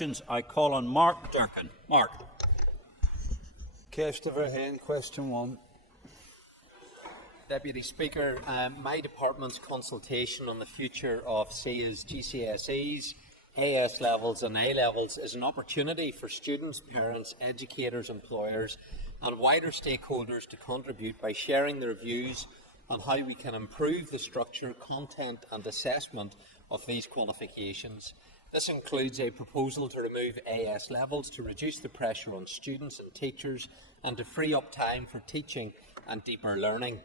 questions, I call on Mark Durkin. Mark. Cast over here, question 1. Deputy Speaker, my department's consultation on the future of SIA's GCSEs, AS levels and A levels is an opportunity for students, parents, educators, employers and wider stakeholders to contribute by sharing their views on how we can improve the structure, content and assessment of these qualifications. This includes a proposal to remove AS levels to reduce the pressure on students and teachers and to free up time for teaching and deeper learning.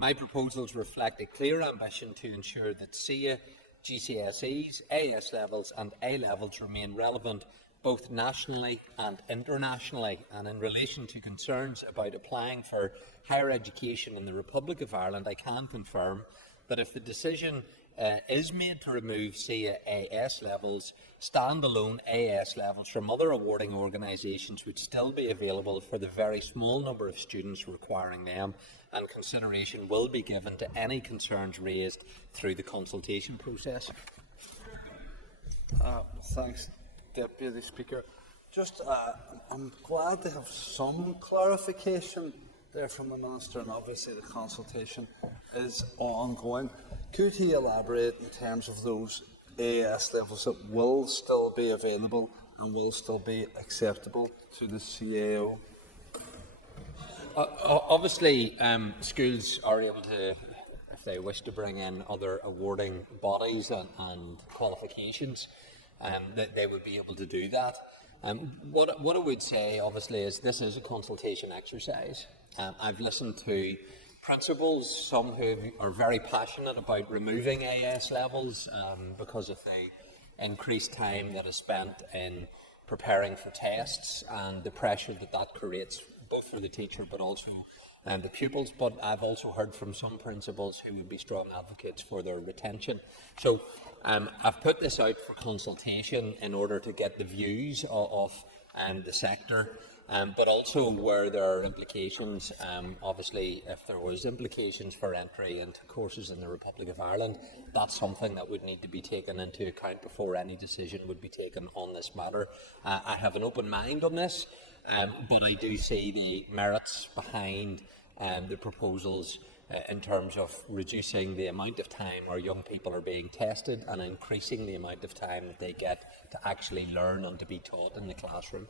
My proposals reflect a clear ambition to ensure that SIA, GCSEs, AS levels and A levels remain relevant both nationally and internationally. And in relation to concerns about applying for higher education in the Republic of Ireland, I can confirm that if the decision is made to remove SIA AS levels, standalone AS levels from other awarding organisations would still be available for the very small number of students requiring them, and consideration will be given to any concerns raised through the consultation process. Thanks, Deputy Speaker. I'm glad to have some clarification there from the Minister, and obviously the consultation is ongoing. Could he elaborate in terms of those AS levels that will still be available and will still be acceptable to the CAO? Obviously, schools are able to, if they wish to bring in other awarding bodies and qualifications, that they would be able to do that. What I would say, obviously, is this is a consultation exercise. I've listened to principals, some who are very passionate about removing AS levels because of the increased time that is spent in preparing for tests and the pressure that creates both for the teacher but also the pupils. But I've also heard from some principals who would be strong advocates for their retention. So I've put this out for consultation in order to get the views of the sector, but also where there are implications. Obviously, if there was implications for entry into courses in the Republic of Ireland, that's something that would need to be taken into account before any decision would be taken on this matter. I have an open mind on this, but I do see the merits behind the proposals in terms of reducing the amount of time our young people are being tested and increasing the amount of time that they get to actually learn and to be taught in the classroom.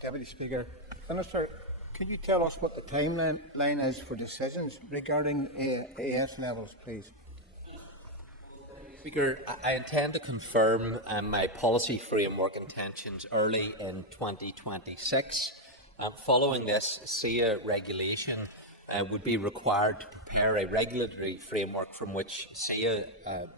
Deputy Speaker, Minister, could you tell us what the timeline is for decisions regarding AS levels, please? Speaker, I intend to confirm my policy framework intentions early in 2026. Following this, SIA regulation would be required to prepare a regulatory framework from which SIA,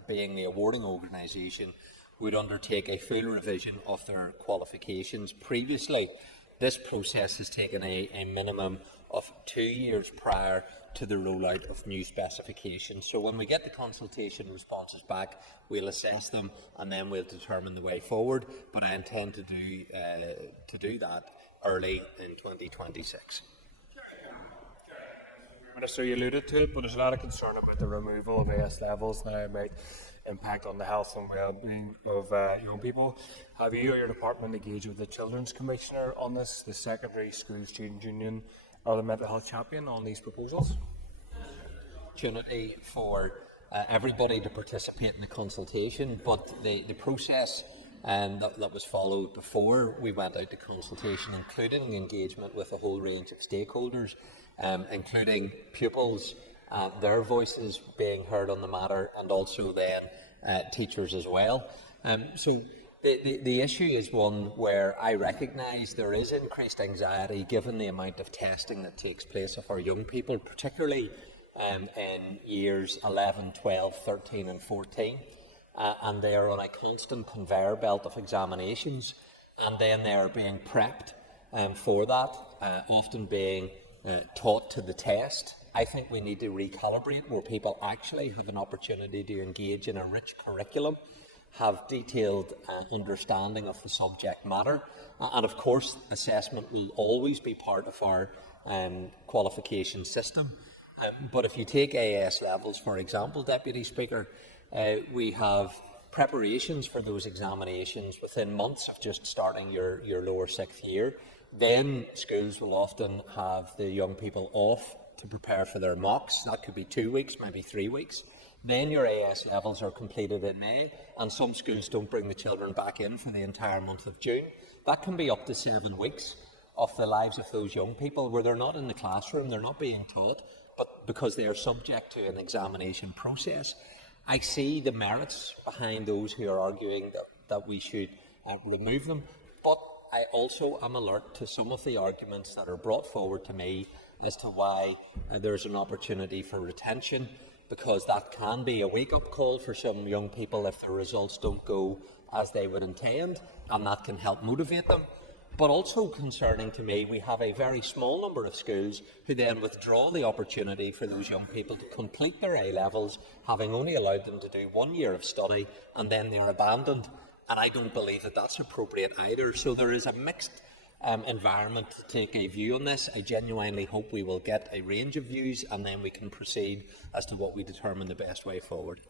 being the awarding organisation, would undertake a full revision of their qualifications. Previously, this process has taken a minimum of 2 years prior to the rollout of new specifications. So when we get the consultation responses back, we'll assess them and then we'll determine the way forward. But I intend to do that early in 2026. Minister, you alluded to it, but there's a lot of concern about the removal of AS levels now. It might impact on the health and well-being of young people. Have you or your department engaged with the Children's Commissioner on this, the Secondary School Student Union or the Mental Health Champion on these proposals? Opportunity for everybody to participate in the consultation, but the process that was followed before we went out to consultation, including engagement with a whole range of stakeholders, including pupils, their voices being heard on the matter, and also then teachers as well. So the issue is one where I recognise there is increased anxiety given the amount of testing that takes place of our young people, particularly in years 11, 12, 13 and 14. And they are on a constant conveyor belt of examinations, and then they are being prepped for that, often being taught to the test. I think we need to recalibrate where people actually have an opportunity to engage in a rich curriculum, have detailed understanding of the subject matter, and of course assessment will always be part of our qualification system. But if you take AS levels, for example, Deputy Speaker, we have preparations for those examinations within months of just starting your lower sixth year. Then schools will often have the young people off to prepare for their mocks. That could be 2 weeks, maybe 3 weeks. Then your AS levels are completed in May, and some schools don't bring the children back in for the entire month of June. That can be up to 7 weeks of the lives of those young people where they're not in the classroom, they're not being taught, but because they are subject to an examination process. I see the merits behind those who are arguing that we should remove them, but I also am alert to some of the arguments that are brought forward to me as to why there's an opportunity for retention, because that can be a wake-up call for some young people if the results don't go as they would intend, and that can help motivate them. But also concerning to me, we have a very small number of schools who then withdraw the opportunity for those young people to complete their A-levels, having only allowed them to do 1 year of study, and then they're abandoned. And I don't believe that that's appropriate either. So there is a mixed environment to take a view on this. I genuinely hope we will get a range of views, and then we can proceed as to what we determine the best way forward.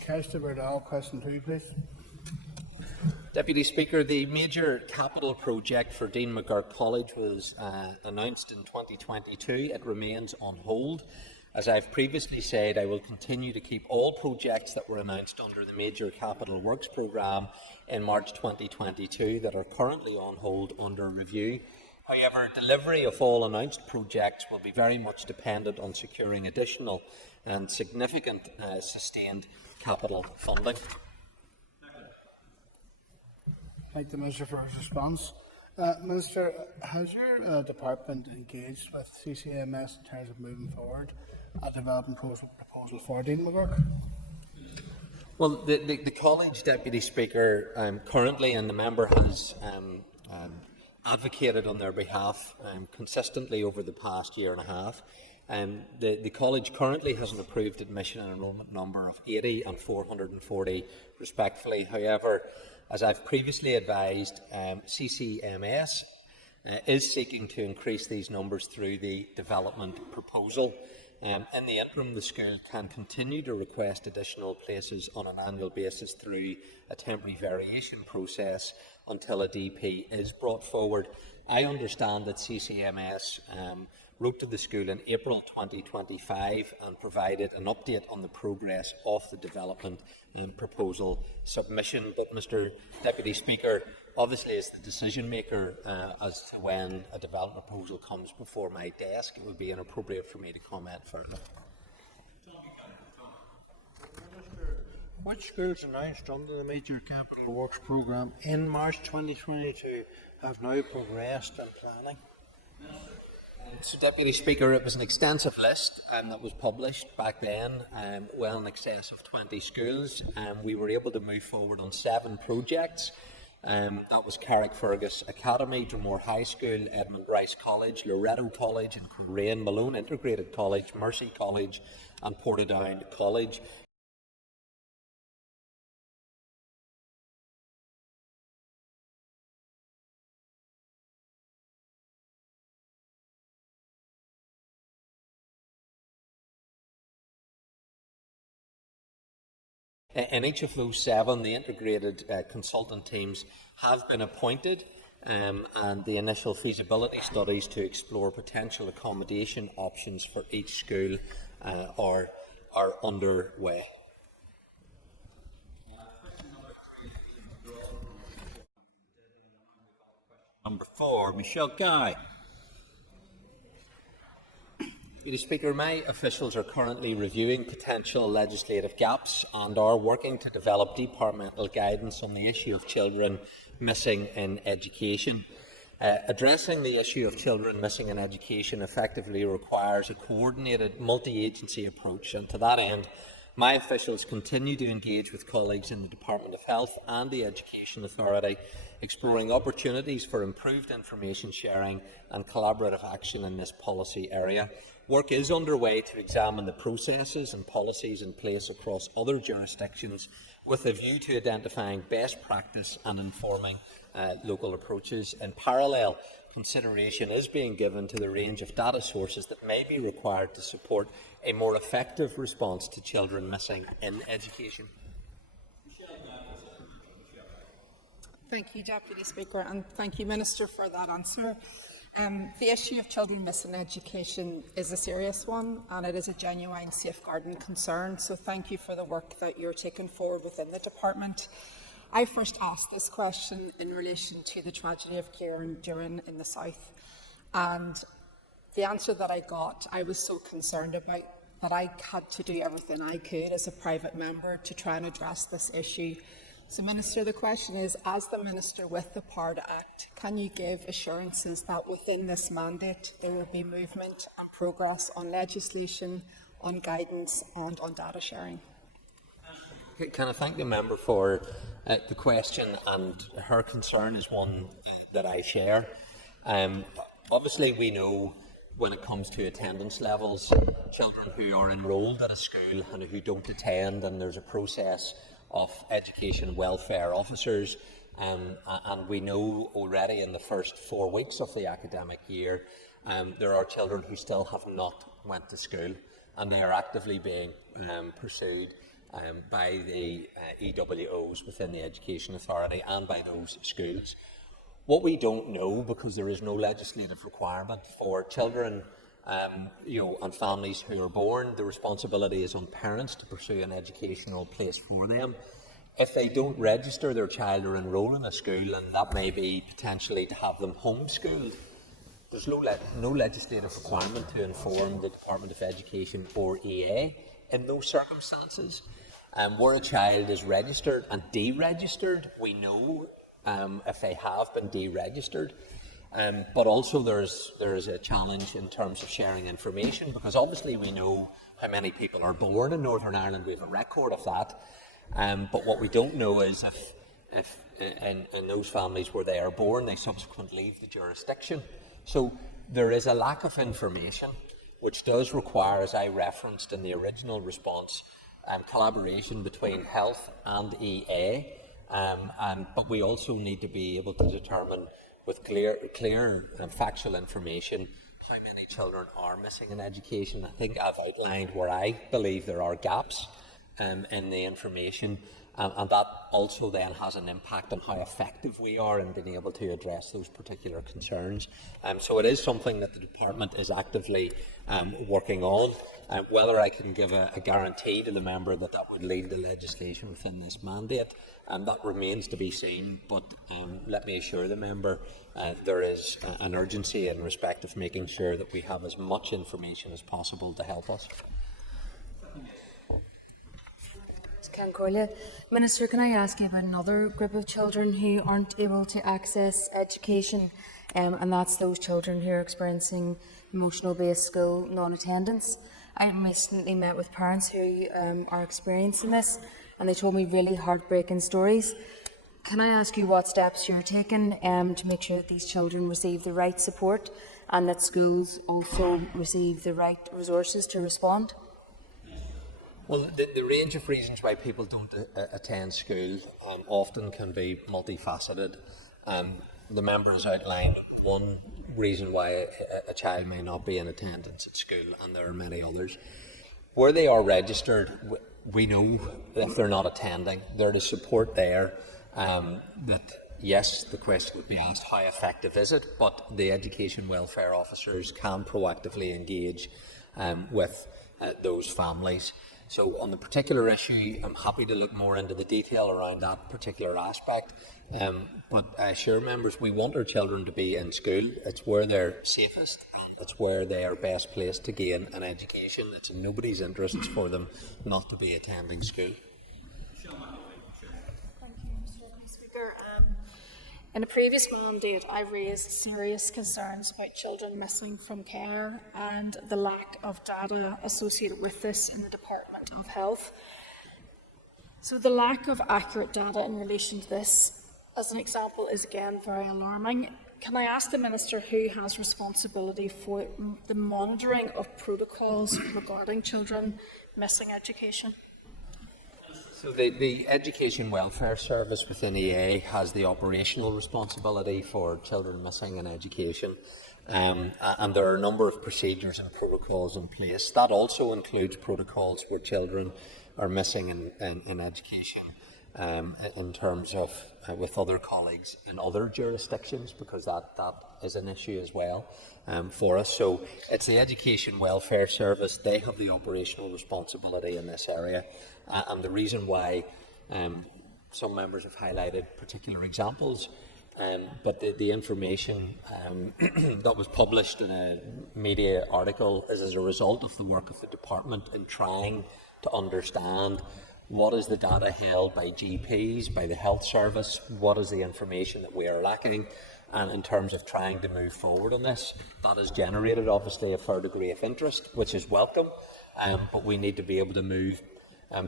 Councillor Burdell, question 2, please. Deputy Speaker, the major capital project for Dean McGurk College was announced in 2022. It remains on hold. As I've previously said, I will continue to keep all projects that were announced under the Major Capital Works programme in March 2022 that are currently on hold under review. However, delivery of all announced projects will be very much dependent on securing additional and significant sustained capital funding. Thank the Minister for his response. Minister, has your department engaged with CCMS in terms of moving forward a development proposal for Dean McGurk? Well, the College, Deputy Speaker, currently, and the member has advocated on their behalf consistently over the past year and a half. The College currently has an approved admission and enrolment number of 80 and 440 respectively. However, as I've previously advised, CCMS is seeking to increase these numbers through the development proposal. In the interim, the school can continue to request additional places on an annual basis through a temporary variation process until a DP is brought forward. I understand that CCMS wrote to the school in April 2025 and provided an update on the progress of the development proposal submission. But Mr Deputy Speaker, obviously as the decision maker as to when a development proposal comes before my desk, it would be inappropriate for me to comment further. Which schools announced under the Major Capital Works programme in March 2022 have now progressed in planning? So, Deputy Speaker, it was an extensive list that was published back then, well in excess of 20 schools. We were able to move forward on 7 projects. That was Carrickfergus Academy, Drumore High School, Edmund Rice College, Loretto College and Coleraine, Malone Integrated College, Mercy College and Portadown College. In each of those 7, the integrated consultant teams have been appointed, and the initial feasibility studies to explore potential accommodation options for each school are underway. Number 4, Michelle Guy. Mr. Speaker, my officials are currently reviewing potential legislative gaps and are working to develop departmental guidance on the issue of children missing in education. Addressing the issue of children missing in education effectively requires a coordinated multi-agency approach, and to that end, my officials continue to engage with colleagues in the Department of Health and the Education Authority, exploring opportunities for improved information sharing and collaborative action in this policy area. Work is underway to examine the processes and policies in place across other jurisdictions with a view to identifying best practice and informing local approaches. In parallel, consideration is being given to the range of data sources that may be required to support a more effective response to children missing in education? Thank you, Deputy Speaker, and thank you, Minister, for that answer. The issue of children missing education is a serious one, and it is a genuine safeguarding concern, so thank you for the work that you're taking forward within the department. I first asked this question in relation to the tragedy of Kieran Duran in the south, and the answer that I got, I was so concerned about that I had to do everything I could as a private member to try and address this issue. So, Minister, the question is, as the Minister with the power to act, can you give assurances that within this mandate there will be movement and progress on legislation, on guidance and on data sharing? Can I thank the member for the question, and her concern is one that I share. Obviously, we know when it comes to attendance levels, children who are enrolled at a school and who don't attend, and there's a process of education welfare officers, and we know already in the first 4 weeks of the academic year there are children who still have not went to school, and they are actively being pursued by the EWOs within the Education Authority and by those schools. What we don't know, because there is no legislative requirement for children and families who are born, the responsibility is on parents to pursue an educational place for them. If they don't register their child or enrol in a school, and that may be potentially to have them homeschooled, there's no legislative requirement to inform the Department of Education or EA in those circumstances. Where a child is registered and deregistered, we know if they have been deregistered. But also there is a challenge in terms of sharing information, because obviously we know how many people are born in Northern Ireland. We have a record of that. But what we don't know is if in those families where they are born, they subsequently leave the jurisdiction. So there is a lack of information, which does require, as I referenced in the original response, collaboration between health and EA. But we also need to be able to determine with clear and factual information how many children are missing in education. I think I've outlined where I believe there are gaps in the information, and that also then has an impact on how effective we are in being able to address those particular concerns. So it is something that the department is actively working on. Whether I can give a guarantee to the member that would lead the legislation within this mandate, that remains to be seen, but let me assure the member there is an urgency in respect of making sure that we have as much information as possible to help us. Ken Corley. Minister, can I ask you about another group of children who aren't able to access education, and that's those children who are experiencing emotional-based school non-attendance. I recently met with parents who are experiencing this, and they told me really heartbreaking stories. Can I ask you what steps you're taking to make sure that these children receive the right support and that schools also receive the right resources to respond? Well, the range of reasons why people don't attend school often can be multifaceted. The member has outlined one reason why a child may not be in attendance at school, and there are many others. Where they are registered, we know if they're not attending, there is support there. That yes, the question would be asked, how effective is it? But the education welfare officers can proactively engage with those families. So on the particular issue, I'm happy to look more into the detail around that particular aspect. But I assure members, we want our children to be in school. It's where they're safest. It's where they are best placed to gain an education. It's in nobody's interests for them not to be attending school. Thank you, Mr. Speaker. In a previous mandate, I raised serious concerns about children missing from care and the lack of data associated with this in the Department of Health. So the lack of accurate data in relation to this, as an example, is again very alarming. Can I ask the Minister who has responsibility for the monitoring of protocols regarding children missing education? So the Education Welfare Service within EA has the operational responsibility for children missing in education. And there are a number of procedures and protocols in place. That also includes protocols where children are missing in education in terms of with other colleagues in other jurisdictions, because that is an issue as well for us. So it's the Education Welfare Service. They have the operational responsibility in this area, and the reason why some members have highlighted particular examples, but the information that was published in a media article is as a result of the work of the department in trying to understand what is the data held by GPs, by the health service, what is the information that we are lacking, and in terms of trying to move forward on this. That has generated obviously a fair degree of interest, which is welcome, but we need to be able to move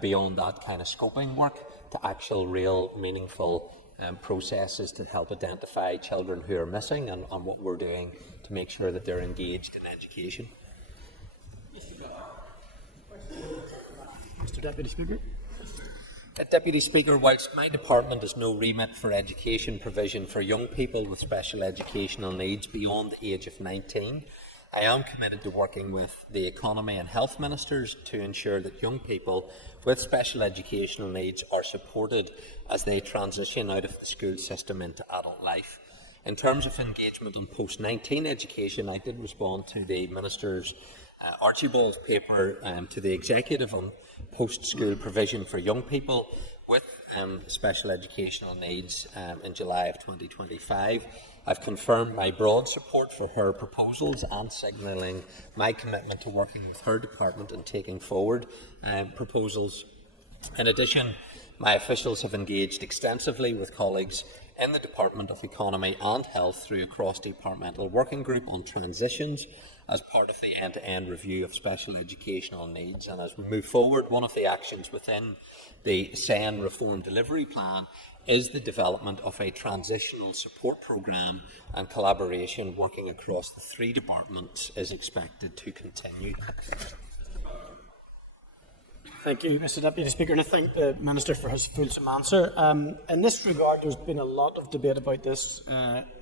beyond that kind of scoping work to actual real meaningful processes to help identify children who are missing and what we're doing to make sure that they're engaged in education. Mr. Deputy Speaker. Deputy Speaker, whilst my department has no remit for education provision for young people with special educational needs beyond the age of 19, I am committed to working with the Economy and Health Ministers to ensure that young people with special educational needs are supported as they transition out of the school system into adult life. In terms of engagement on post-19 education, I did respond to the Minister's Archibald's paper to the Executive on post-school provision for young people with special educational needs in July of 2025. I've confirmed my broad support for her proposals and signalling my commitment to working with her department and taking forward proposals. In addition, my officials have engaged extensively with colleagues in the Department of Economy and Health through a cross-departmental working group on transitions as part of the end-to-end review of special educational needs. And as we move forward, one of the actions within the SEN Reform Delivery Plan is the development of a transitional support programme, and collaboration working across the three departments is expected to continue. Thank you, Mr. Deputy Speaker, and I thank the Minister for his fulsome answer. In this regard, there's been a lot of debate about this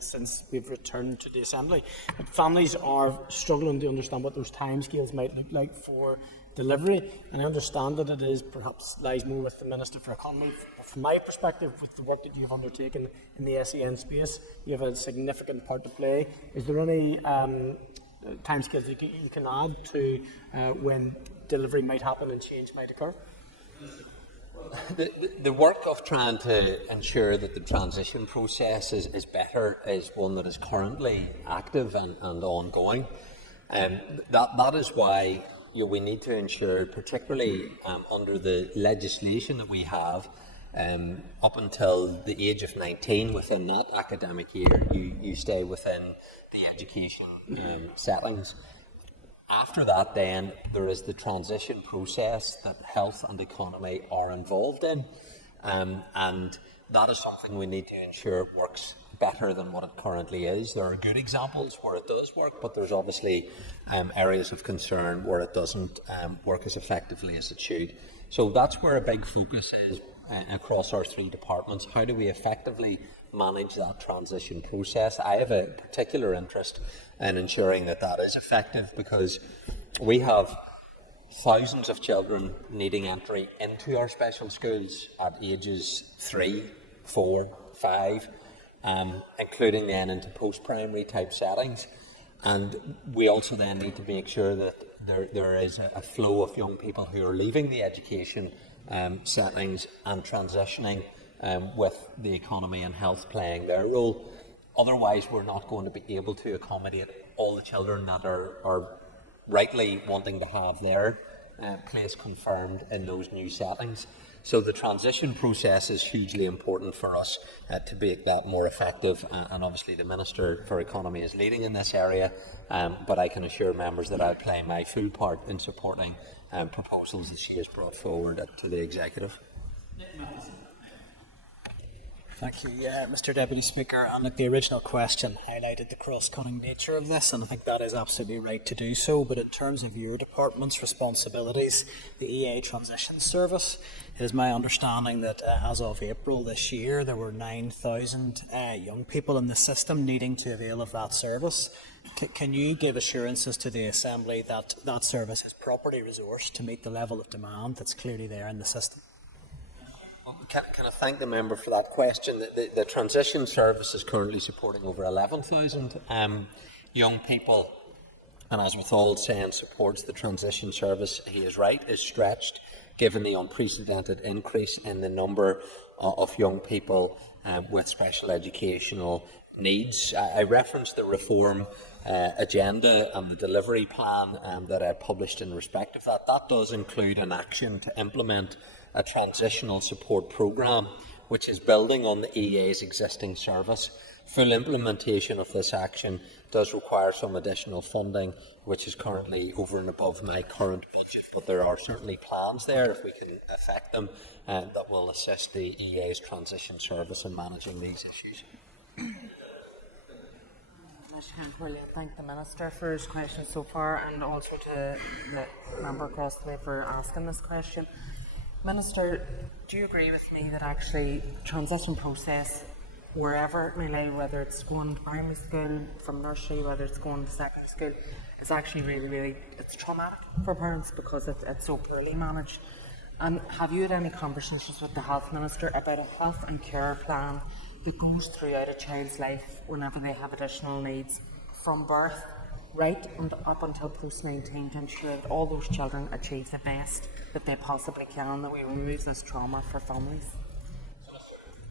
since we've returned to the Assembly. But families are struggling to understand what those timescales might look like for delivery, and I understand that it is perhaps lies more with the Minister for Economy. But from my perspective, with the work that you've undertaken in the SEN space, you have a significant part to play. Is there any timescales you can add to when delivery might happen and change might occur? The work of trying to ensure that the transition process is better is one that is currently active and ongoing. That is why we need to ensure, particularly under the legislation that we have, up until the age of 19, within that academic year, you stay within the education settings. After that, then, there is the transition process that health and economy are involved in, and that is something we need to ensure works better than what it currently is. There are good examples where it does work, but there's obviously areas of concern where it doesn't work as effectively as it should. So that's where a big focus is across our three departments. How do we effectively manage that transition process? I have a particular interest in ensuring that that is effective, because we have thousands of children needing entry into our special schools at ages 3, 4, 5, including then into post-primary type settings. And we also then need to make sure that there is a flow of young people who are leaving the education settings and transitioning with the economy and health playing their role. Otherwise, we're not going to be able to accommodate all the children that are rightly wanting to have their place confirmed in those new settings. So the transition process is hugely important for us to make that more effective, and obviously the Minister for Economy is leading in this area, but I can assure members that I'll play my full part in supporting proposals that she has brought forward to the Executive. Thank you, Mr. Deputy Speaker. And look, the original question highlighted the cross-cutting nature of this, and I think that is absolutely right to do so. But in terms of your department's responsibilities, the EA Transition Service, it is my understanding that as of April this year, there were 9,000 young people in the system needing to avail of that service. Can you give assurances to the Assembly that that service is properly resourced to meet the level of demand that's clearly there in the system? Can I thank the member for that question? The transition service is currently supporting over 11,000 young people, and as with all saying supports the transition service, he is right, is stretched given the unprecedented increase in the number of young people with special educational needs. I referenced the reform agenda and the delivery plan that I published in respect of that. That does include an action to implement a transitional support programme which is building on the EA's existing service. Full implementation of this action does require some additional funding, which is currently over and above my current budget, but there are certainly plans there, if we can effect them, that will assist the EA's transition service in managing these issues. I thank the Minister for his questions so far, and also to the member across the way for asking this question. Minister, do you agree with me that actually transition process, wherever it may lie, whether it's going to primary school, from nursery, whether it's going to secondary school, is actually really, it's traumatic for parents because it's so poorly managed? And have you had any conversations with the Health Minister about a health and care plan that goes throughout a child's life whenever they have additional needs, from birth right up until post-19, to ensure that all those children achieve the best that they possibly can, that we remove this trauma for families?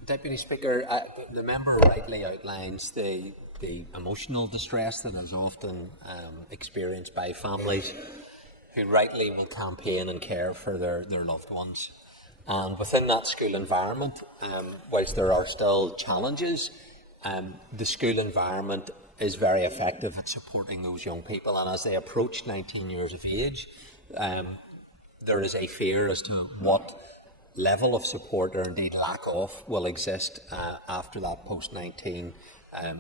Deputy Speaker, the member rightly outlines the emotional distress that is often experienced by families who rightly will campaign and care for their loved ones. And within that school environment, whilst there are still challenges, the school environment is very effective at supporting those young people. And as they approach 19 years of age, there is a fear as to what level of support, or indeed lack of, will exist after that post-19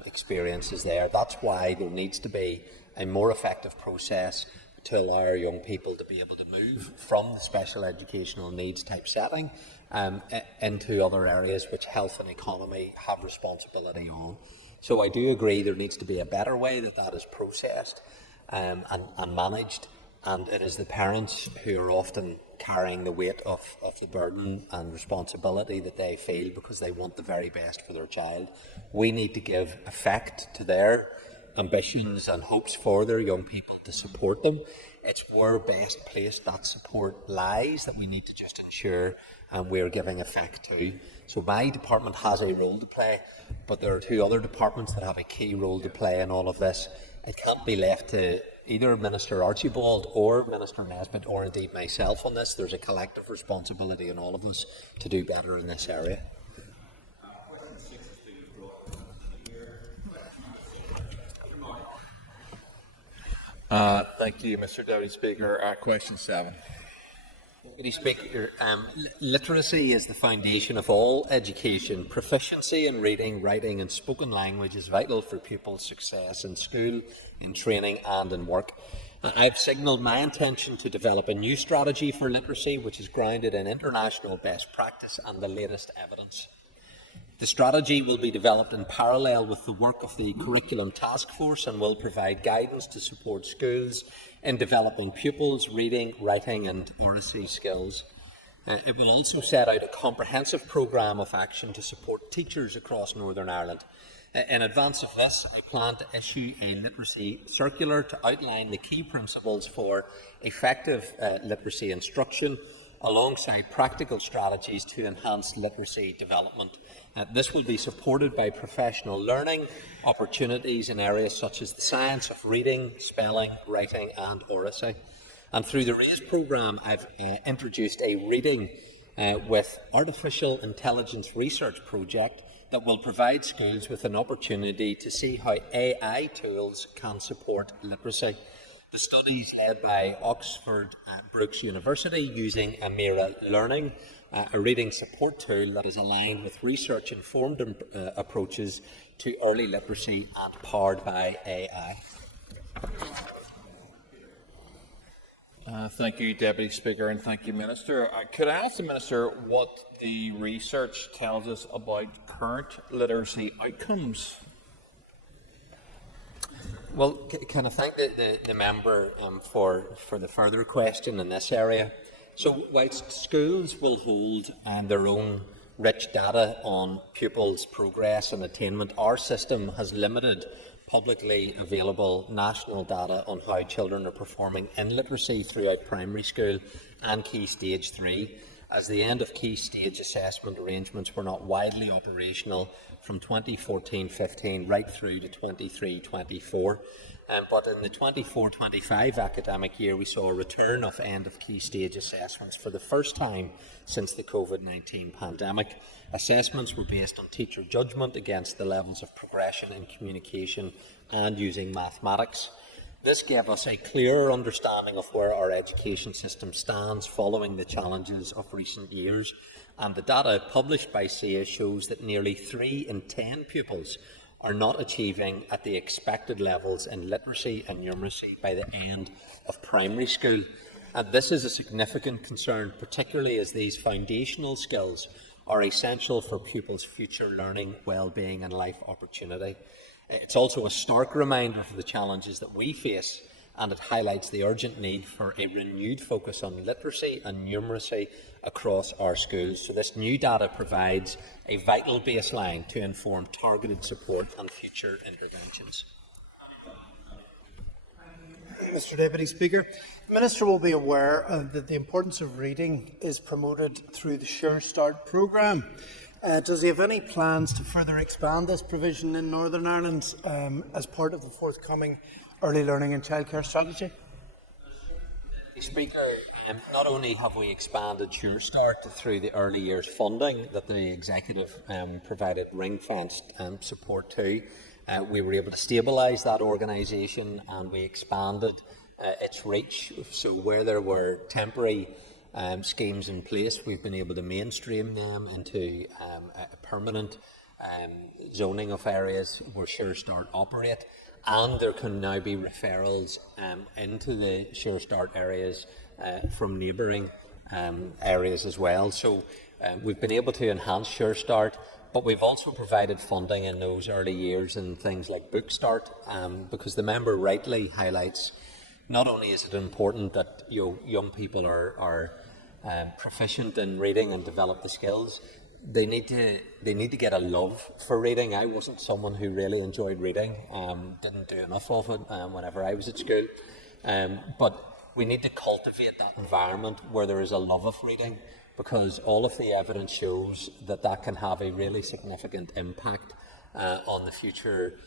experience is there. That's why there needs to be a more effective process to allow our young people to be able to move from the special educational needs type setting into other areas which health and economy have responsibility on. So I do agree there needs to be a better way that is processed and managed, and it is the parents who are often carrying the weight of the burden and responsibility that they feel because they want the very best for their child. We need to give effect to their ambitions and hopes for their young people to support them. It's where best placed that support lies that we need to just ensure we're giving effect to. So my department has a role to play, but there are two other departments that have a key role to play in all of this. It can't be left to either Minister Archibald or Minister Nesbitt or indeed myself on this. There's a collective responsibility in all of us to do better in this area. Thank you, Mr. Deputy Speaker. Question 7. Deputy Speaker, literacy is the foundation of all education. Proficiency in reading, writing and spoken language is vital for pupils' success in school, in training and in work. I've signalled my intention to develop a new strategy for literacy which is grounded in international best practice and the latest evidence. The strategy will be developed in parallel with the work of the Curriculum Task Force and will provide guidance to support schools in developing pupils' reading, writing and literacy skills. It will also set out a comprehensive programme of action to support teachers across Northern Ireland. In advance of this, I plan to issue a literacy circular to outline the key principles for effective literacy instruction, alongside practical strategies to enhance literacy development. This will be supported by professional learning opportunities in areas such as the science of reading, spelling, writing and oracy. And through the RAISE programme, I've introduced a reading with artificial intelligence research project that will provide schools with an opportunity to see how AI tools can support literacy. The studies led by Oxford Brookes University using Amira Learning a reading support tool that is aligned with research-informed approaches to early literacy and powered by AI. Thank you, Deputy Speaker, and thank you, Minister. Could I ask the Minister what the research tells us about current literacy outcomes? Well, can I thank the member for the further question in this area? So, whilst schools will hold their own rich data on pupils' progress and attainment, our system has limited publicly available national data on how children are performing in literacy throughout primary school and Key Stage 3, as the end of Key Stage assessment arrangements were not widely operational from 2014-15 right through to 23-24. But in the 24-25 academic year, we saw a return of end of Key Stage assessments for the first time since the COVID-19 pandemic. Assessments were based on teacher judgment against the levels of progression in communication and using mathematics. This gave us a clearer understanding of where our education system stands following the challenges of recent years, and the data published by SIA shows that nearly 3 in 10 pupils are not achieving at the expected levels in literacy and numeracy by the end of primary school. And this is a significant concern, particularly as these foundational skills are essential for pupils' future learning, well-being and life opportunity. It's also a stark reminder of the challenges that we face, and it highlights the urgent need for a renewed focus on literacy and numeracy across our schools. So this new data provides a vital baseline to inform targeted support and future interventions. Mr Deputy Speaker, the Minister will be aware that the importance of reading is promoted through the Sure Start programme. Does he have any plans to further expand this provision in Northern Ireland as part of the forthcoming early learning and childcare strategy? Speaker, not only have we expanded Sure Start through the early years funding that the Executive provided ring-fenced support to, we were able to stabilise that organisation and we expanded its reach. So where there were temporary schemes in place, we've been able to mainstream them into a permanent zoning of areas where Sure Start operate, and there can now be referrals into the Sure Start areas from neighbouring areas as well. So we've been able to enhance Sure Start, but we've also provided funding in those early years in things like Book Start, because the member rightly highlights not only is it important that young people are proficient in reading and develop the skills, they need to get a love for reading. I wasn't someone who really enjoyed reading, didn't do enough of it whenever I was at school, but we need to cultivate that environment where there is a love of reading, because all of the evidence shows that that can have a really significant impact on the future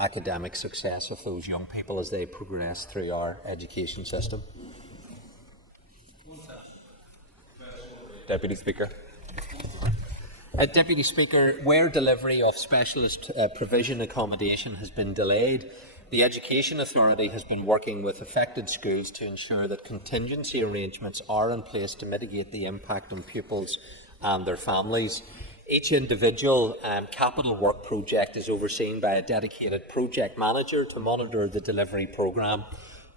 academic success of those young people as they progress through our education system. Deputy Speaker. Deputy Speaker, where delivery of specialist provision accommodation has been delayed, the Education Authority has been working with affected schools to ensure that contingency arrangements are in place to mitigate the impact on pupils and their families. Each individual capital work project is overseen by a dedicated project manager to monitor the delivery programme.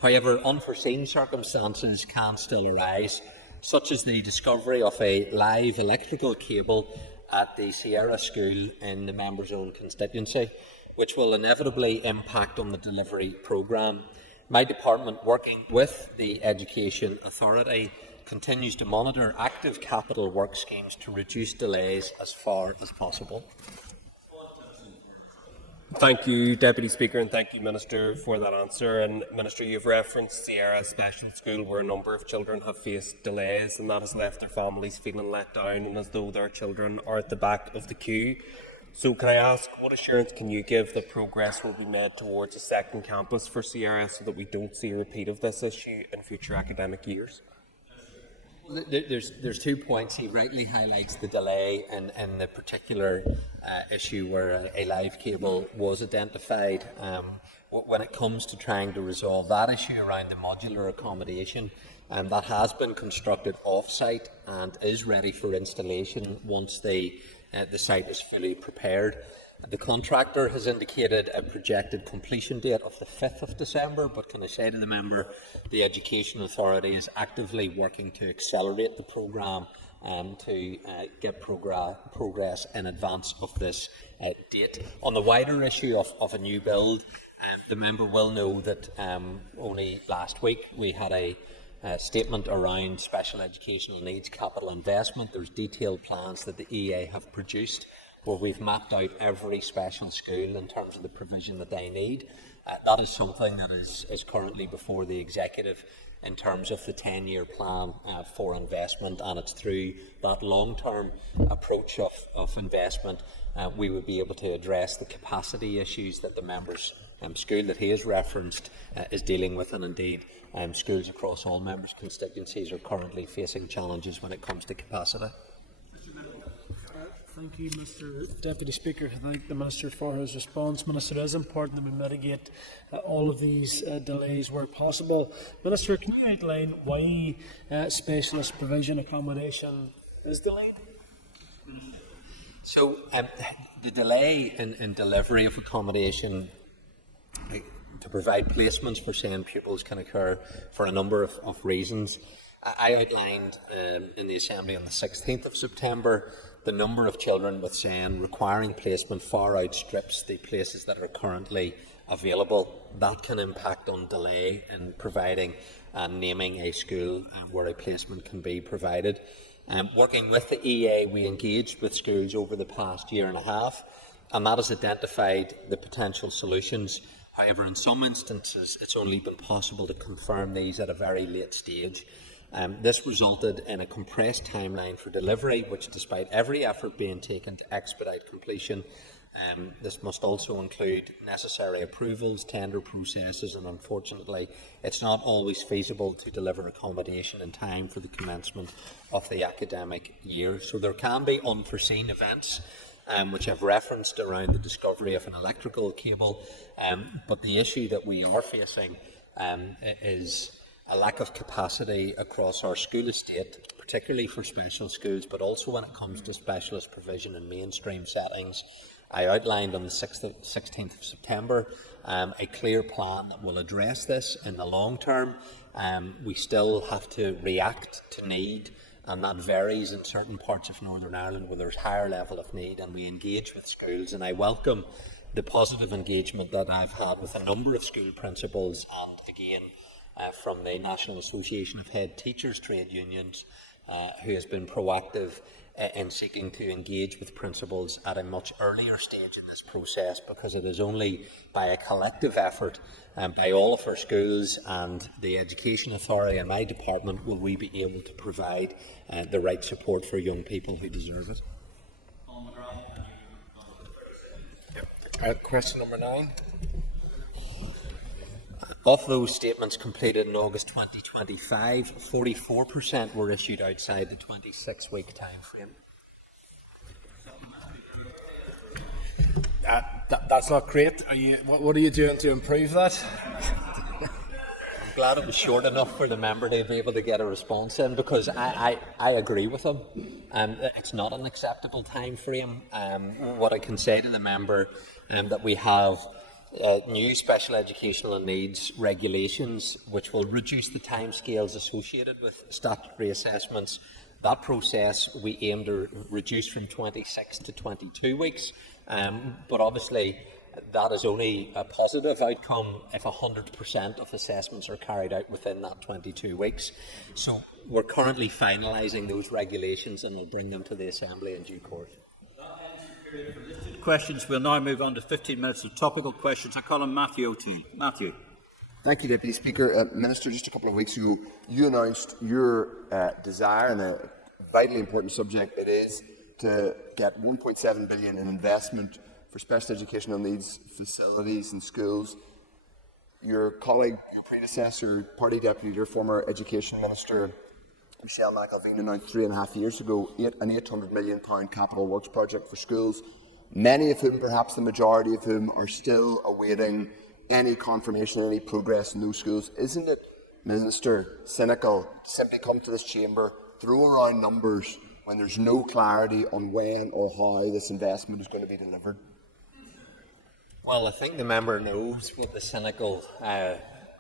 However, unforeseen circumstances can still arise, such as the discovery of a live electrical cable at the Sierra School in the member's own constituency, which will inevitably impact on the delivery programme. My department, working with the Education Authority, continues to monitor active capital work schemes to reduce delays as far as possible. Thank you, Deputy Speaker, and thank you, Minister, for that answer. And Minister, you've referenced Sierra Special School, where a number of children have faced delays, and that has left their families feeling let down and as though their children are at the back of the queue. So can I ask, what assurance can you give that progress will be made towards a second campus for Sierra so that we don't see a repeat of this issue in future academic years? There's 2 points. He rightly highlights the delay in the particular issue where a live cable was identified. When it comes to trying to resolve that issue around the modular accommodation, that has been constructed off-site and is ready for installation once the site is fully prepared. The contractor has indicated a projected completion date of the 5th of December, but can I say to the member, the Education Authority is actively working to accelerate the programme to get progress in advance of this date. On the wider issue of a new build, the member will know that only last week we had a statement around special educational needs capital investment. There's detailed plans that the EA have produced where we've mapped out every special school in terms of the provision that they need. That is something that is currently before the executive in terms of the 10-year plan for investment, and it's through that long-term approach of investment we would be able to address the capacity issues that the member's school that he has referenced is dealing with, and indeed schools across all members' constituencies are currently facing challenges when it comes to capacity. Thank you, Mr Deputy Speaker. I thank the Minister for his response. Minister, it is important that we mitigate all of these delays where possible. Minister, can you outline why specialist provision accommodation is delayed? So the delay in delivery of accommodation to provide placements for SEND pupils can occur for a number of reasons. I outlined in the Assembly on the 16th of September the number of children with SEN requiring placement far outstrips the places that are currently available. That can impact on delay in providing and naming a school where a placement can be provided. Working with the EA, we engaged with schools over the past year and a half, and that has identified the potential solutions. However, in some instances, it's only been possible to confirm these at a very late stage. This resulted in a compressed timeline for delivery, which, despite every effort being taken to expedite completion, this must also include necessary approvals, tender processes, and unfortunately, it's not always feasible to deliver accommodation in time for the commencement of the academic year. So there can be unforeseen events, which I've referenced around the discovery of an electrical cable, but the issue that we are facing is a lack of capacity across our school estate, particularly for special schools, but also when it comes to specialist provision in mainstream settings. I outlined on the 16th of September a clear plan that will address this in the long term. We still have to react to need, and that varies in certain parts of Northern Ireland where there's higher level of need, and we engage with schools, and I welcome the positive engagement that I've had with a number of school principals and again from the National Association of Head Teachers Trade Unions, who has been proactive in seeking to engage with principals at a much earlier stage in this process, because it is only by a collective effort by all of our schools and the Education Authority and my department will we be able to provide the right support for young people who deserve it. Question number 9. Of those statements completed in August 2025, 44% were issued outside the 26-week time frame. That's not great. What are you doing to improve that? I'm glad it was short enough for the member to be able to get a response in, because I agree with him. It's not an acceptable time frame. What I can say to the member that we have new special educational needs regulations which will reduce the timescales associated with statutory assessments. That process we aim to reduce from 26 to 22 weeks, but obviously that is only a positive outcome if 100% of assessments are carried out within that 22 weeks. So we're currently finalising those regulations and we'll bring them to the Assembly in due course. Questions. We'll now move on to 15 minutes of topical questions. I call on Matthew O'Toole. Matthew. Thank you, Deputy Speaker. Minister, just a couple of weeks ago, you announced your desire, and a vitally important subject it is, to get 1.7 billion in investment for special educational needs facilities and schools. Your colleague, your predecessor, Party Deputy, your former Education Minister, Michelle McAlveen, announced 3.5 years ago an £800 million capital works project for schools, many of whom, perhaps the majority of whom, are still awaiting any confirmation, any progress in those schools. Isn't it Minister, cynical, to simply come to this chamber, throw around numbers when there's no clarity on when or how this investment is going to be delivered? Well, I think the member knows what the cynical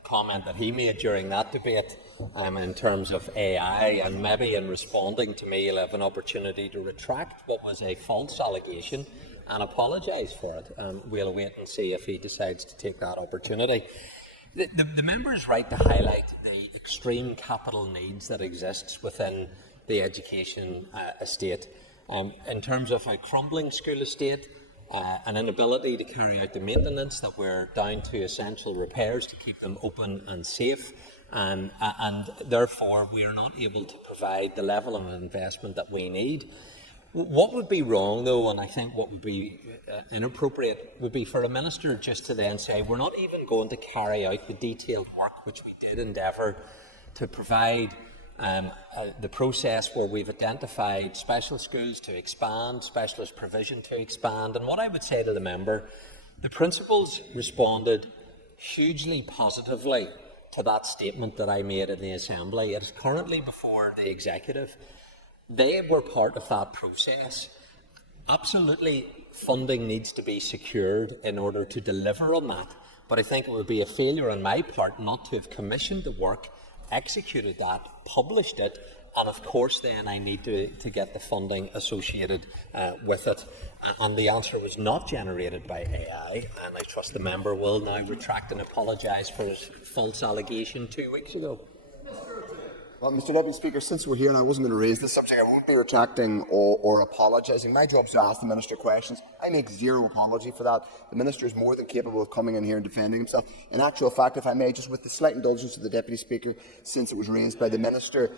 comment that he made during that debate in terms of AI, and maybe in responding to me, he'll have an opportunity to retract what was a false allegation and apologise for it. We'll wait and see if he decides to take that opportunity. The member is right to highlight the extreme capital needs that exists within the education estate. In terms of a crumbling school estate, an inability to carry out the maintenance, that we're down to essential repairs to keep them open and safe, and therefore we are not able to provide the level of investment that we need. What would be wrong, though, and I think what would be inappropriate, would be for a minister just to then say, we're not even going to carry out the detailed work which we did endeavour to provide the process where we've identified special schools to expand, specialist provision to expand. And what I would say to the member, the principals responded hugely positively to that statement that I made in the Assembly. It is currently before the Executive. They were part of that process. Absolutely, funding needs to be secured in order to deliver on that. But I think it would be a failure on my part not to have commissioned the work, executed that, published it, and of course then I need to get the funding associated with it. And the answer was not generated by AI, and I trust the member will now retract and apologise for his false allegation 2 weeks ago. Well, Mr. Deputy Speaker, since we're here and I wasn't going to raise this subject, I won't be retracting or apologising. My job is to ask the Minister questions. I make zero apology for that. The Minister is more than capable of coming in here and defending himself. In actual fact, if I may, just with the slight indulgence of the Deputy Speaker, since it was raised by the Minister,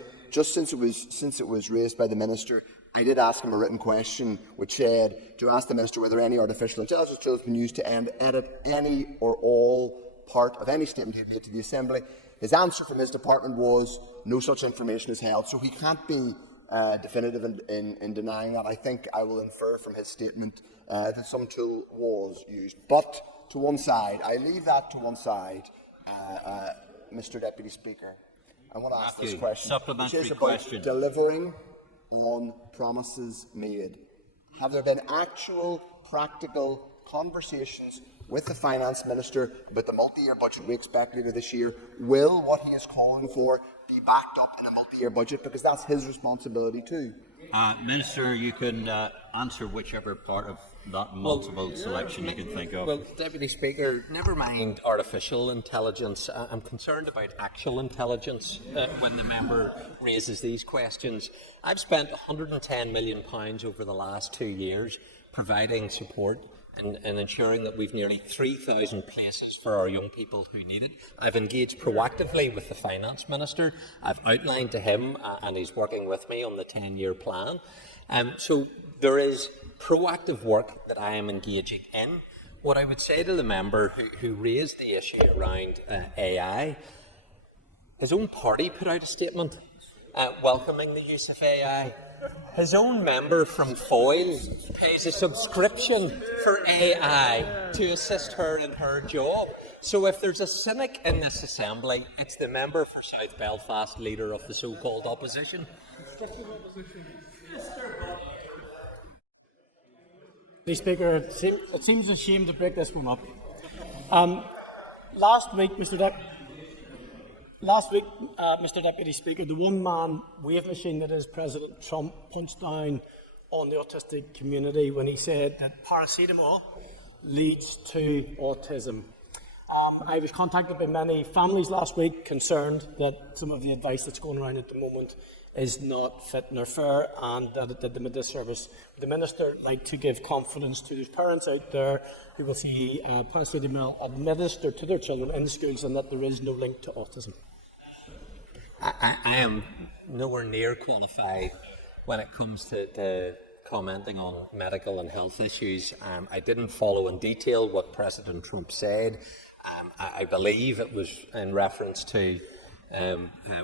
I did ask him a written question which said to ask the Minister whether any artificial intelligence tool has been used to edit any or all part of any statement he made to the Assembly. His answer from his department was no such information is held, so he can't be definitive in denying that. I think I will infer from his statement that some tool was used. But to one side, I leave that to one side, Mr. Deputy Speaker. I want to ask this question, Supplementary which is question. about delivering on promises made. Have there been actual, practical conversations with the Finance Minister about the multi-year budget we expect later this year? Will what he is calling for be backed up in a multi-year budget? Because that's his responsibility too. Minister, you can answer whichever part of that multiple selection you can think of. Well, Deputy Speaker, never mind artificial intelligence. I'm concerned about actual intelligence when the member raises these questions. I've spent £110 million over the last 2 years providing support and ensuring that we've nearly 3,000 places for our young people who need it. I've engaged proactively with the Finance Minister. I've outlined to him, and he's working with me on the 10-year plan. So there is proactive work that I am engaging in. What I would say to the member who raised the issue around AI, his own party put out a statement welcoming the use of AI. His own member from Foyle pays a subscription for AI to assist her in her job. So if there's a cynic in this Assembly, it's the member for South Belfast, leader of the so-called opposition. Mr. Speaker, it seems a shame to break this one up. Last week, Mr. Deputy Speaker, the one-man wave machine that is President Trump punched down on the autistic community when he said that paracetamol leads to autism. I was contacted by many families last week concerned that some of the advice that's going around at the moment is not fit nor fair, and that it did them a disservice. The Minister would like to give confidence to those parents out there who will see paracetamol administered to their children in schools, and that there is no link to autism. I am nowhere near qualified when it comes to commenting on medical and health issues. I didn't follow in detail what President Trump said. I believe it was in reference to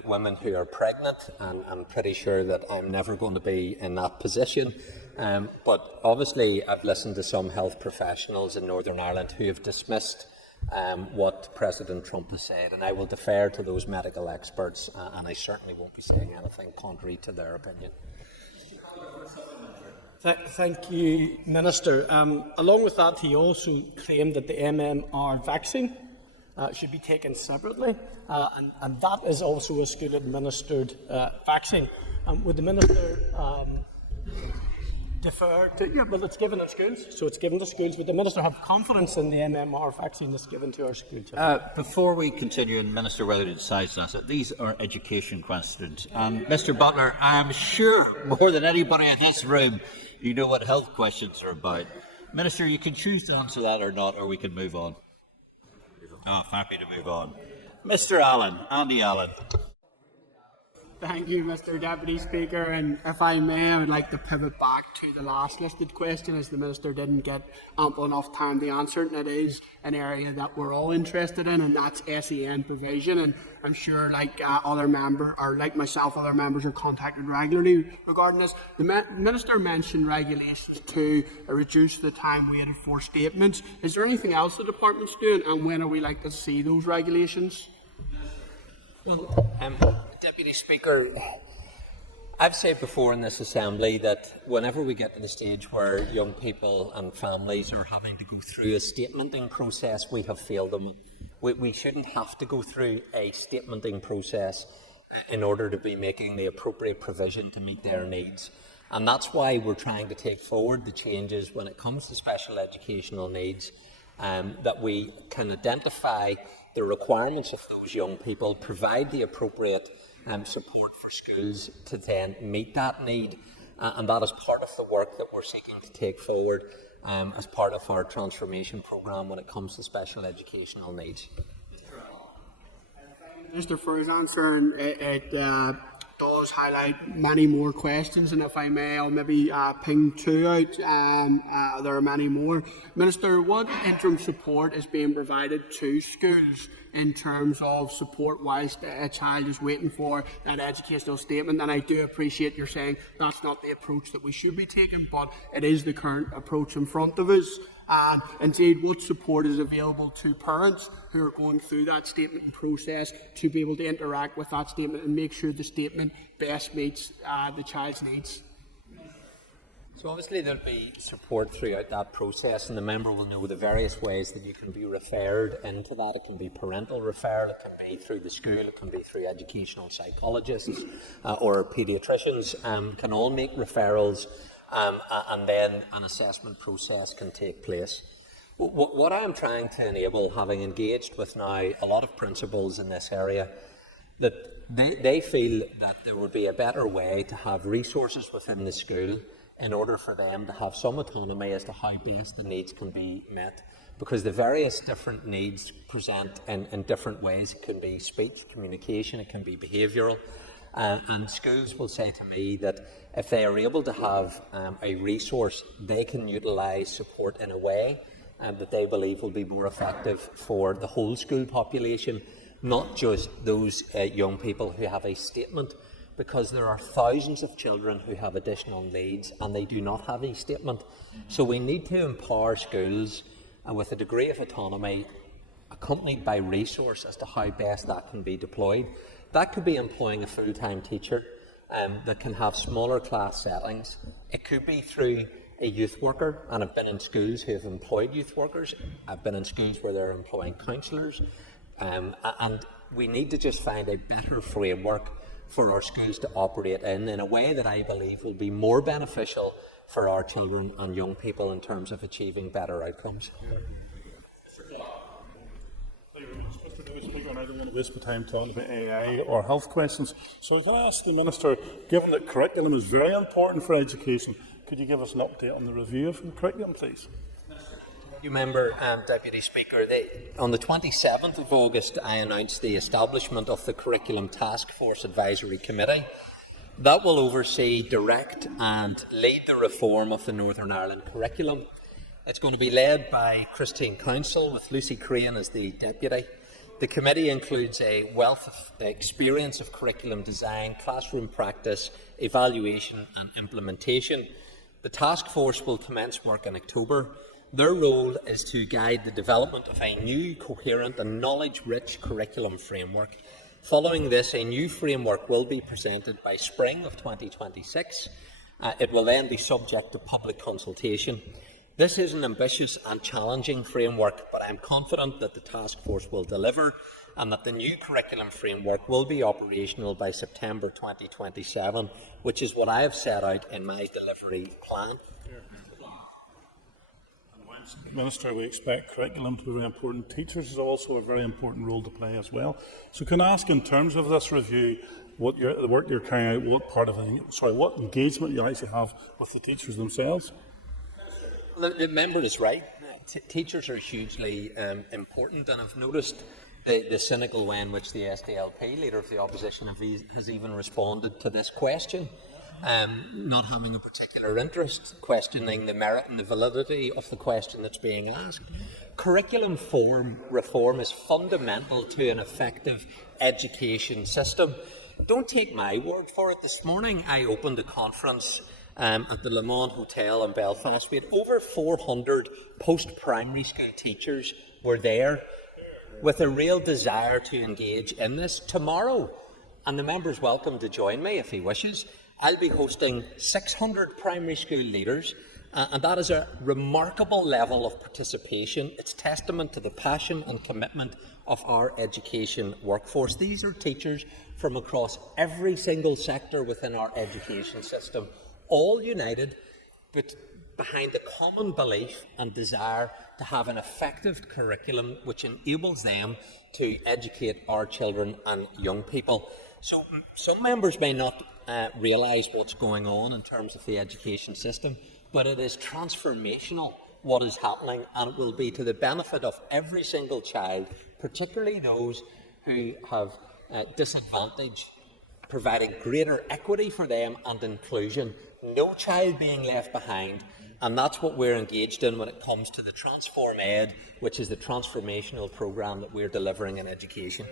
women who are pregnant, and I'm pretty sure that I'm never going to be in that position. But obviously I've listened to some health professionals in Northern Ireland who have dismissed what President Trump has said, and I will defer to those medical experts, and I certainly won't be saying anything contrary to their opinion. Thank you, Minister. Along with that, he also claimed that the MMR vaccine should be taken separately, and that is also a school-administered vaccine. Would the Minister defer to... Yeah, well, it's given in schools, so it's given to schools. Would the Minister have confidence in the MMR vaccine that's given to our school children? Before we continue, and Minister whether to decide that, these are education questions. Mr. Butler, I'm sure more than anybody in this room, you know what health questions are about. Minister, you can choose to answer that or not, or we can move on. Oh, happy to move on. Mr. Allen, Andy Allen. Thank you, Mr. Deputy Speaker. And if I may, I would like to pivot back to the last listed question, as the Minister didn't get ample enough time to answer it. And it is an area that we're all interested in, and that's SEN provision. And I'm sure, like other members, or like myself, other members are contacted regularly regarding this. The Minister mentioned regulations to reduce the time waited for statements. Is there anything else the Department's doing, and when are we likely to see those regulations? Deputy Speaker, I've said before in this Assembly that whenever we get to the stage where young people and families are having to go through a statementing process, we have failed them. We shouldn't have to go through a statementing process in order to be making the appropriate provision to meet their needs. And that's why we're trying to take forward the changes when it comes to special educational needs, that we can identify the requirements of those young people, provide the appropriate support for schools to then meet that need, and that is part of the work that we're seeking to take forward as part of our transformation programme when it comes to special educational needs. Minister, for his answer, and it does highlight many more questions, and if I may, I'll maybe ping two out. There are many more. Minister, what interim support is being provided to schools in terms of support whilst a child is waiting for that educational statement? And I do appreciate you're saying that's not the approach that we should be taking, but it is the current approach in front of us. And indeed, what support is available to parents who are going through that statement process to be able to interact with that statement and make sure the statement best meets the child's needs? So obviously there'll be support throughout that process, and the member will know the various ways that you can be referred into that. It can be parental referral, it can be through the school, it can be through educational psychologists or paediatricians, can all make referrals, and then an assessment process can take place. What I am trying to enable, having engaged with now a lot of principals in this area, that they feel that there would be a better way to have resources within the school in order for them to have some autonomy as to how best the needs can be met. Because the various different needs present in different ways. It can be speech, communication, it can be behavioural. And schools will say to me that if they are able to have a resource, they can utilise support in a way that they believe will be more effective for the whole school population, not just those young people who have a statement, because there are thousands of children who have additional needs and they do not have a statement. So we need to empower schools with a degree of autonomy accompanied by resource as to how best that can be deployed. That could be employing a full-time teacher that can have smaller class settings. It could be through a youth worker, and I've been in schools who have employed youth workers. I've been in schools where they're employing counsellors, and we need to just find a better framework for our schools to operate in a way that I believe will be more beneficial for our children and young people in terms of achieving better outcomes. Mr. Speaker, and I don't want to waste my time talking about AI or health questions. So can I ask the Minister, given that curriculum is very important for education, could you give us an update on the review of the curriculum, please? You remember, Deputy Speaker, on the 27th of August I announced the establishment of the Curriculum Task Force Advisory Committee. That will oversee, direct and lead the reform of the Northern Ireland curriculum. It's going to be led by Christine Council with Lucy Crane as the Deputy. The committee includes a wealth of experience of curriculum design, classroom practice, evaluation and implementation. The task force will commence work in October, Their role is to guide the development of a new, coherent and knowledge-rich curriculum framework. Following this, a new framework will be presented by spring of 2026. It will then be subject to public consultation. This is an ambitious and challenging framework, but I am confident that the task force will deliver and that the new curriculum framework will be operational by September 2027, which is what I have set out in my delivery plan. Minister, we expect curriculum to be very important. Teachers is also a very important role to play as well. So can I ask, in terms of this review, the work you're carrying out, what engagement you actually have with the teachers themselves? The member is right. Teachers are hugely important, and I've noticed the cynical way in which the SDLP, Leader of the Opposition, has even responded to this question. Not having a particular interest, questioning the merit and the validity of the question that's being asked. Curriculum reform is fundamental to an effective education system. Don't take my word for it. This morning I opened a conference at the Le Mans Hotel in Belfast. We had over 400 post-primary school teachers were there with a real desire to engage in this. Tomorrow, and the member's welcome to join me if he wishes, I'll be hosting 600 primary school leaders, and that is a remarkable level of participation. It's testament to the passion and commitment of our education workforce. These are teachers from across every single sector within our education system, all united but behind the common belief and desire to have an effective curriculum which enables them to educate our children and young people. So some members may not realise what's going on in terms of the education system, but it is transformational what is happening, and it will be to the benefit of every single child, particularly those who have disadvantage, providing greater equity for them and inclusion, no child being left behind. And that's what we're engaged in when it comes to the Transform Ed, which is the transformational programme that we're delivering in education.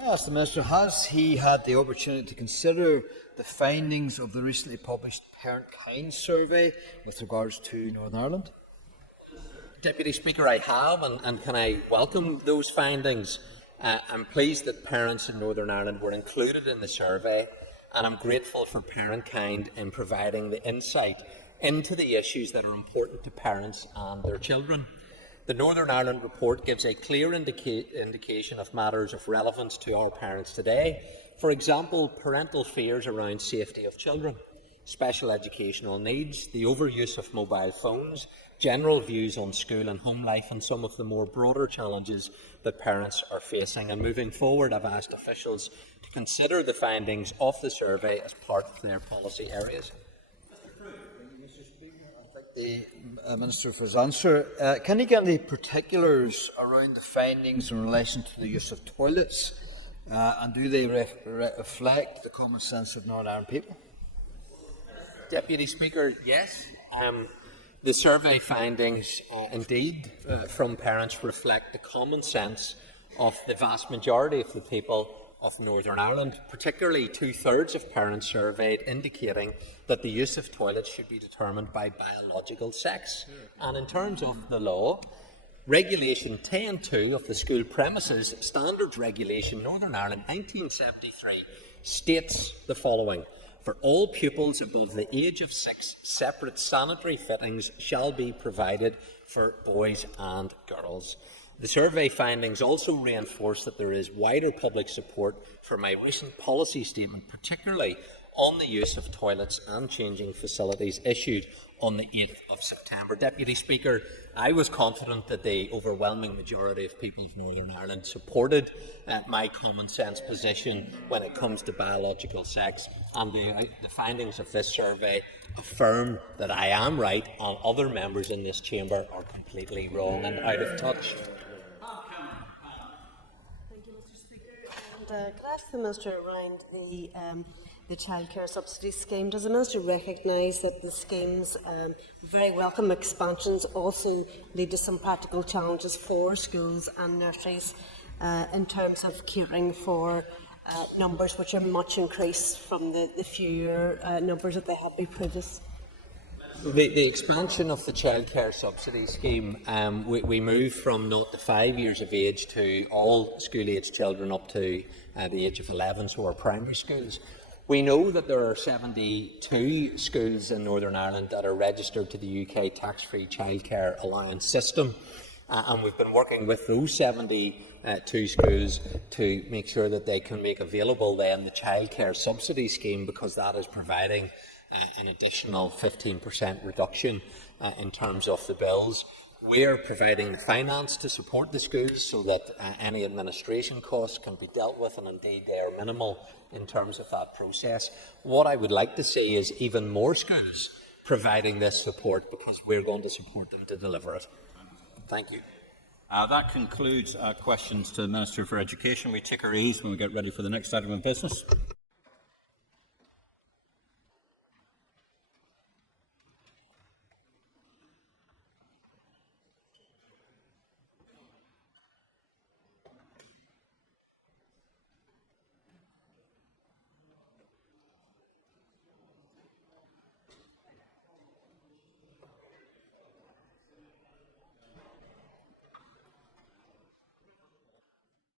I asked the Minister, has he had the opportunity to consider the findings of the recently published Parent Kind survey with regards to Northern Ireland? Deputy Speaker, I have, and can I welcome those findings? I'm pleased that parents in Northern Ireland were included in the survey, and I'm grateful for Parent Kind in providing the insight into the issues that are important to parents and their children. The Northern Ireland report gives a clear indication of matters of relevance to our parents today. For example, parental fears around safety of children, special educational needs, the overuse of mobile phones, general views on school and home life, and some of the more broader challenges that parents are facing. And moving forward, I've asked officials to consider the findings of the survey as part of their policy areas. The Minister for his answer. Can you get any particulars around the findings in relation to the use of toilets, and do they reflect the common sense of Northern Ireland people? Deputy Speaker, yes. The survey findings, indeed, from parents reflect the common sense of the vast majority of the people of Northern Ireland, particularly 2/3 of parents surveyed indicating that the use of toilets should be determined by biological sex. And in terms of the law, Regulation 10.2 of the School Premises Standards Regulation Northern Ireland 1973 states the following: for all pupils above the age of 6, separate sanitary fittings shall be provided for boys and girls. The survey findings also reinforce that there is wider public support for my recent policy statement, particularly on the use of toilets and changing facilities issued on the 8th of September. Deputy Speaker, I was confident that the overwhelming majority of people of Northern Ireland supported my common sense position when it comes to biological sex, and the findings of this survey affirm that I am right and other members in this chamber are completely wrong and out of touch. Could I ask the Minister around the childcare subsidy scheme? Does the Minister recognise that the scheme's very welcome expansions also lead to some practical challenges for schools and nurseries in terms of catering for numbers which are much increased from the fewer numbers that they had been previous? The expansion of the childcare subsidy scheme, we moved from 0 to 5 years of age to all school-age children up to the age of 11, so our primary schools. We know that there are 72 schools in Northern Ireland that are registered to the UK tax-free childcare allowance system, and we've been working with those 72 schools to make sure that they can make available then the childcare subsidy scheme, because that is providing an additional 15% reduction in terms of the bills. We're providing the finance to support the schools so that any administration costs can be dealt with, and indeed they are minimal in terms of that process. What I would like to see is even more schools providing this support, because we're going to support them to deliver it. Thank you. That concludes questions to the Minister for Education. We take our ease when we get ready for the next item of business.